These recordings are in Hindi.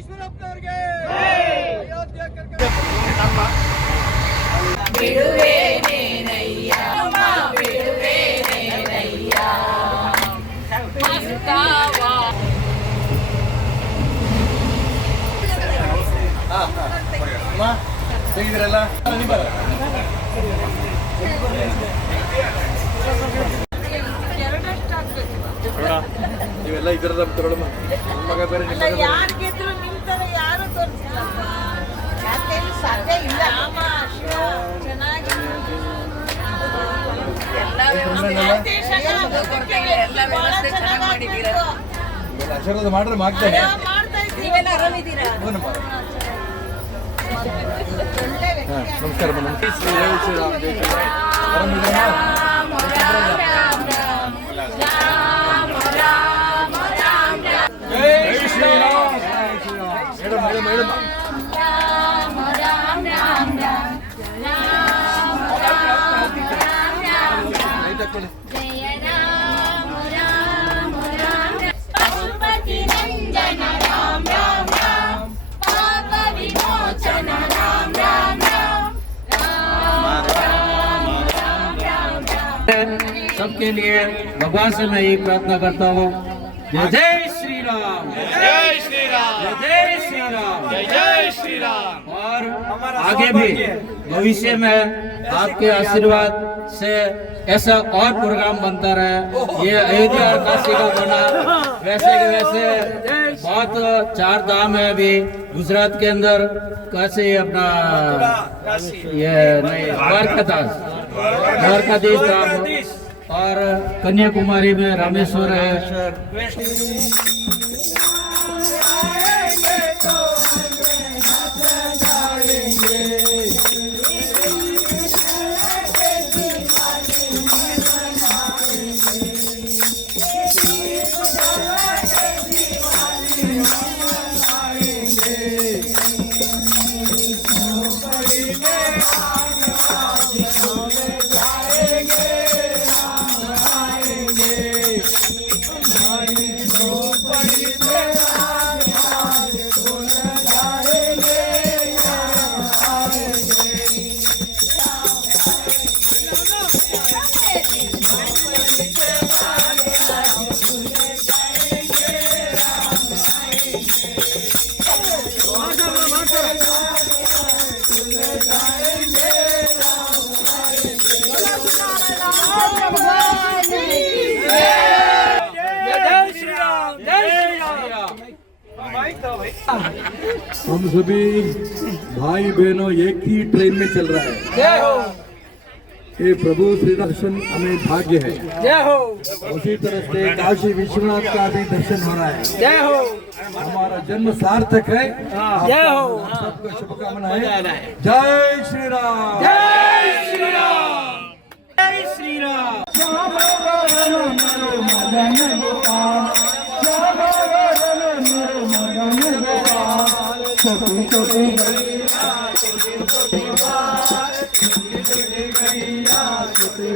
ಇವೆಲ್ಲ ತೆಗಿದಿರಲ್ಲ ನೀವೆಲ್ಲ ಇದರ ಮಗ ಬೇರೆ ನಿಮ್ಮ ಮಗ ಸಾಧ್ಯ ಇಲ್ಲ ಆಶೀರ್ವಾದ ಮಾಡ್ರೆ ಮಾಡ್ತೇನೆ ನಮಸ್ಕಾರ ಮೇಡಮ್ ಶ್ರೀರಾಮ್ सबके लिए भगवान से मैं यही प्रार्थना करता हूँ जय जय श्री राम जय श्री राम जय श्री राम जय श्री राम और आगे भी भविष्य में आपके आशीर्वाद से ऐसा और प्रोग्राम बनता रहे ये अयोध्या और काशी का बना वैसे के वैसे बहुत चार धाम है अभी गुजरात के अंदर कैसे अपना ये नहीं द्वारका दास द्वारकाधीश धाम और कन्याकुमारी में रामेश्वर है Yeah. Yeah. हम सभी भाई बहनों एक ही ट्रेन में चल रहा है ये प्रभु श्री दर्शन हमें भाग्य है जय हो उसी तरह से काशी विश्वनाथ का भी दर्शन हो रहा है हमारा जन्म सार्थक है हाँ। जय हो सबको शुभकामनाएं जय श्री राम जय श्री राम जय श्री राम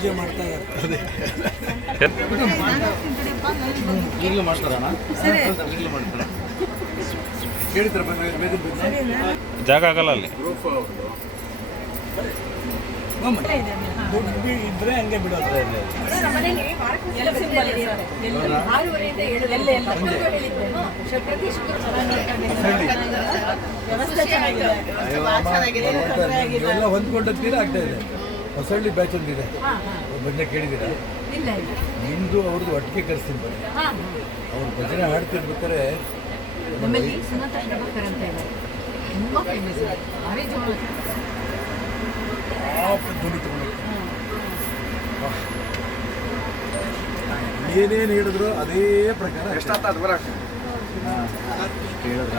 ಪೂಜೆ ಮಾಡ್ತಾ ಇದ್ದಾರೆ ಈಗಲೂ ಮಾಡ್ತಾರೆ ಜಾಗ ಆಗಲ್ಲ ಅಲ್ಲಿ ದುಡ್ಡು ಇದ್ರೆ ಹಂಗೆ ಬಿಡೋದು ಎಲ್ಲ ತೀರ ಆಗ್ತಾ ಇದೆ ಹೊಸಳ್ಳಿ ಬ್ಯಾಚ್ ಒಂದಿದೆ ಇದೆ ಬಂದೆ ಕೇಳಿದ್ದೀರಾ ನಿಮ್ಮದು ಅವ್ರದ್ದು ಒಟ್ಟಿಗೆ ಕರೆಸ್ತೀನಿ ಬನ್ನಿ ಅವ್ರು ಭಜನೆ ಹಾಡ್ತಿರ್ಬೇಕಾದ್ರೆ ಏನೇನು ಹೇಳಿದ್ರು ಅದೇ ಪ್ರಕಾರ ಎಷ್ಟಾಗ್ತದೆ ಬರ ಕೇಳಿದ್ರ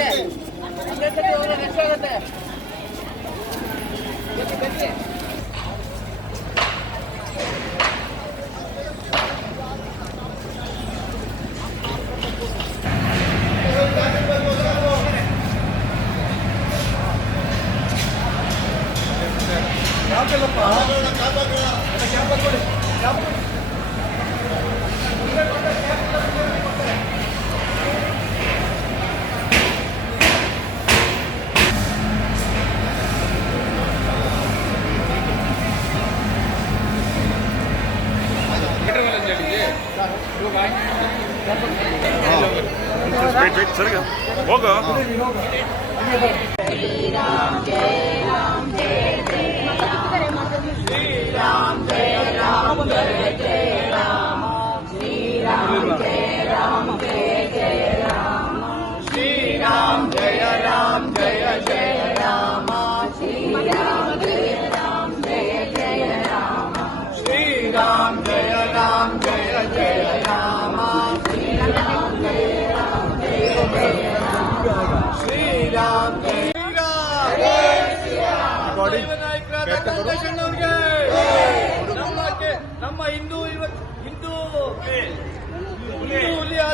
Sergio.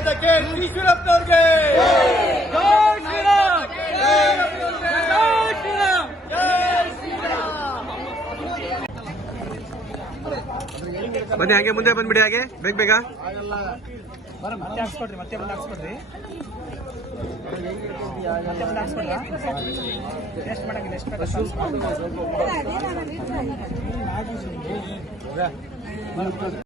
ಶ್ರೀರಾಮದಕ್ಕೆ ಶ್ರೀ ಸುರಪ್ಪನವ್ರಿಗೆ ಜೈ ಶ್ರೀರಾಮ್ ಜೈ ಶ್ರೀರಾಮ್ ಬನ್ನಿ ಹಾಗೆ ಮುಂದೆ ಬಂದ್ಬಿಡಿ ಹಾಗೆ ಬೇಗ ಬೇಗ ಮತ್ತೆ ಹಾಕ್ಸ್ಕೊಡ್ರಿ ಮತ್ತೆ ಬಂದು ಹಾಕ್ಸ್ಕೊಡ್ರಿ ಮತ್ತೆ ಬಂದು ಹಾಕ್ಸ್ಕೊಡ್ರಾ ಎಷ್ಟು ಮಾಡಂಗಿಲ್ಲ ಎಷ್ಟು ಬೇಕಾದ್ರೆ